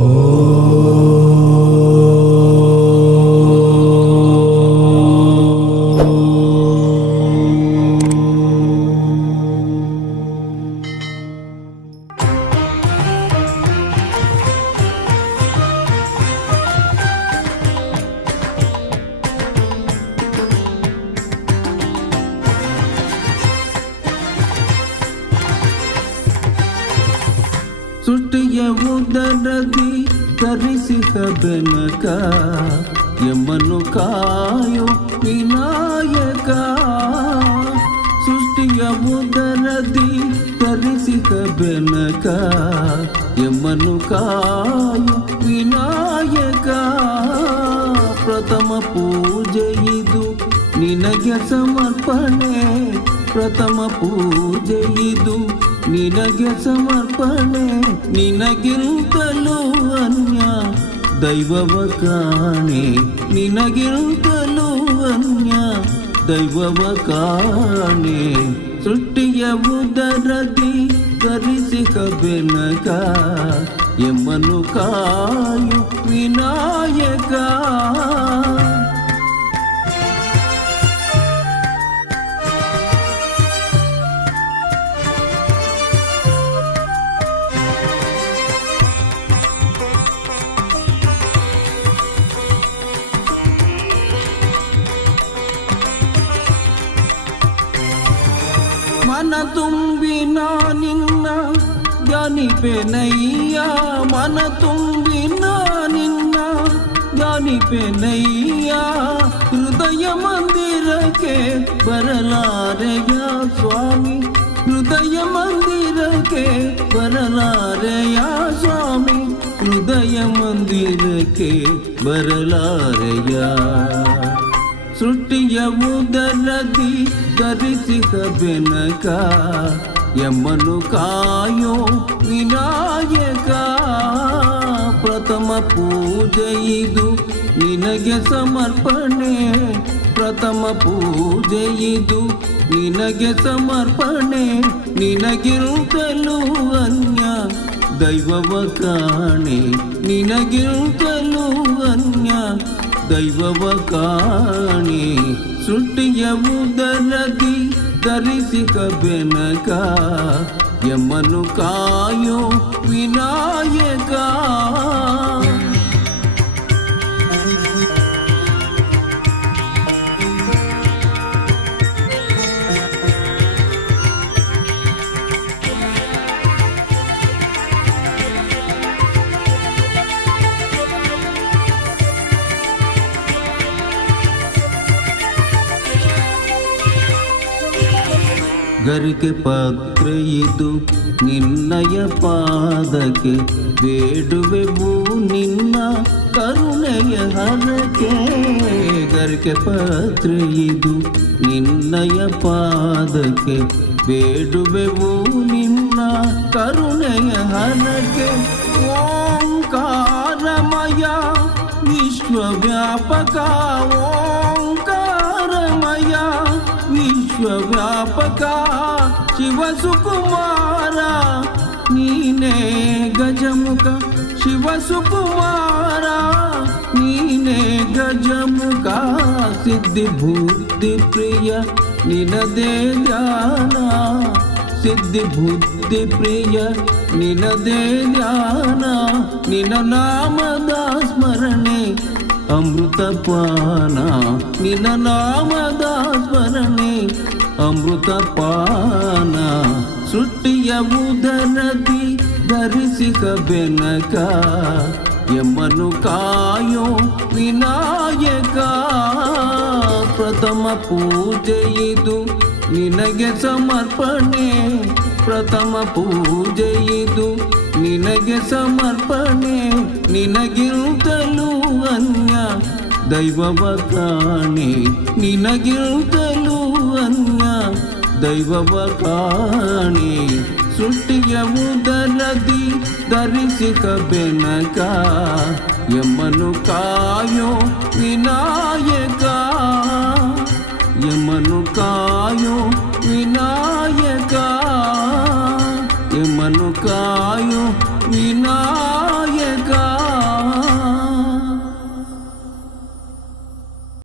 ಸೃಷ್ಟಿಯ ಉದರದಿ ಧರಿಸಿದ ಬೆನಕ ಯಮನು ಕಾಯೋ ವಿನಾಯಕ. ಸೃಷ್ಟಿಯ ಉದರದಿ ಧರಿಸಿದ ಬೆನಕ ಯಮನು ಕಾಯೋ ವಿನಾಯಕ. ಪ್ರಥಮ ಪೂಜೆ ಇದು ನಿನಗೆ ಸಮರ್ಪಣೆ, ಪ್ರಥಮ ಪೂಜೆ ಇದು ನಿನಗೆ ಸಮರ್ಪಣೆ. ನಿನಗಿಂತಲೂ ಅನ್ಯ ದೈವವ ಕಾಣೆ, ನಿನಗಿಂತಲೂ ಅನ್ಯ ದೈವವ ಕಾಣೆ. ಸೃಷ್ಟಿಯ ಉದರದಿ ಧರಿಸಿದ ಬೆನಕ ಯಮನು ಕಾಯು ವಿನಾಯಕ. ಮನ ತುಂಬಿ ನಿನ್ನ ಧ್ಯಾನಿಪೆನಯ್ಯ, ಮನ ತುಂಬಿ ನಿನ್ನ ಧ್ಯಾನಿಪೆನಯ್ಯ. ಹೃದಯ ಮಂದಿರಕ್ಕೆ ಬರಲಾರೆಯ ಸ್ವಾಮಿ, ಹೃದಯ ಮಂದಿರಕ್ಕೆ ಬರಲಾರೆಯ ಸ್ವಾಮಿ, ಹೃದಯ ಮಂದಿರಕ್ಕೆ ಬರಲಾರೆಯ. ಸೃಷ್ಟಿಯ ಉದರದಿ ಧರಿಸಿದ ಬೆನಕ ಯಮನು ಕಾಯೋ ವಿನಾಯಕ. ಪ್ರಥಮ ಪೂಜೆ ಇದು ನಿನಗೆ ಸಮರ್ಪಣೆ, ಪ್ರಥಮ ಪೂಜೆ ಇದು ನಿನಗೆ ಸಮರ್ಪಣೆ. ನಿನಗಿಂತಲೂ ಅನ್ಯ ದೈವವ ಕಾಣೆ, ನಿನಗಿಂತಲೂ ಅನ್ಯ ದೈವವ ಕಾಣೆ. ಸೃಷ್ಟಿಯ ಉದರದಿ ಧರಿಸಿದ ಬೆನಕ ಯಮನು ಕಾಯೋ ವಿನಾಯಕ. ಗರಿಕೆ ಪಾತ್ರೆ ಇದು ನಿನ್ನಯ ಪಾದಕ್ಕೆ, ಬೇಡುವೆವು ನಿನ್ನ ಕರುಣೆಯ ಹರಕೆ. ಗರಿಕೆ ಪಾತ್ರೆ ಇದು ನಿನ್ನಯ ಪಾದಕ್ಕೆ, ಬೇಡುವೆವು ನಿನ್ನ ಕರುಣೆಯ ಹರಕೆ. ಓಂಕಾರಮಯ ವಿಶ್ವವ್ಯಾಪಕ, ಓಂಕಾರಮಯ ವಿಶ್ವವ್ಯಾಪಕ. ಶಿವಸುಕುಮಾರ ನೀನೇ ಗಜಮುಖ, ಶಿವಸುಕುಮಾರ ನೀನೇ ಗಜಮುಖ. ಸಿದ್ಧಿ ಬುದ್ಧಿ ಪ್ರಿಯ ನಿನದೇ ಧ್ಯಾನ, ಸಿದ್ಧಿ ಬುದ್ಧಿ ಪ್ರಿಯ ನಿನದೇ ಧ್ಯಾನ. ನಿನ್ನ ನಾಮದ ಸ್ಮರಣೆ ಅಮೃತ ಪಾನ, ನಿನ್ನ ನಾಮದ ಸ್ಮರಣೆ ಅಮೃತ ಪಾನ. ಸೃಷ್ಟಿಯ ಉದರದಿ ಧರಿಸಿದ ಬೆನಕ ಯಮನು ಕಾಯೋ ವಿನಾಯಕ. ಪ್ರಥಮ ಪೂಜೆ ಇದು ನಿನಗೆ ಸಮರ್ಪಣೆ, ಪ್ರಥಮ ಪೂಜೆ ಇದು ನಿನಗೆ ಸಮರ್ಪಣೆ. ನಿನಗಿಂತಲೂ ಅನ್ಯ ದೈವವ ಕಾಣೆ, ನಿನಗಿಂತಲೂ ಅನ್ಯ ದೈವವ ಕಾಣೆ. ಸೃಷ್ಟಿಯ ಉದರದಿ ಧರಿಸಿದ ಬೆನಕ ಯಮನು ಕಾಯೋ ವಿನಾಯಕ, ಯಮನು ಕಾಯೋ ವಿನಾಯಕ, ಯಮನು ಕಾಯೋ ವಿನಾಯಕ.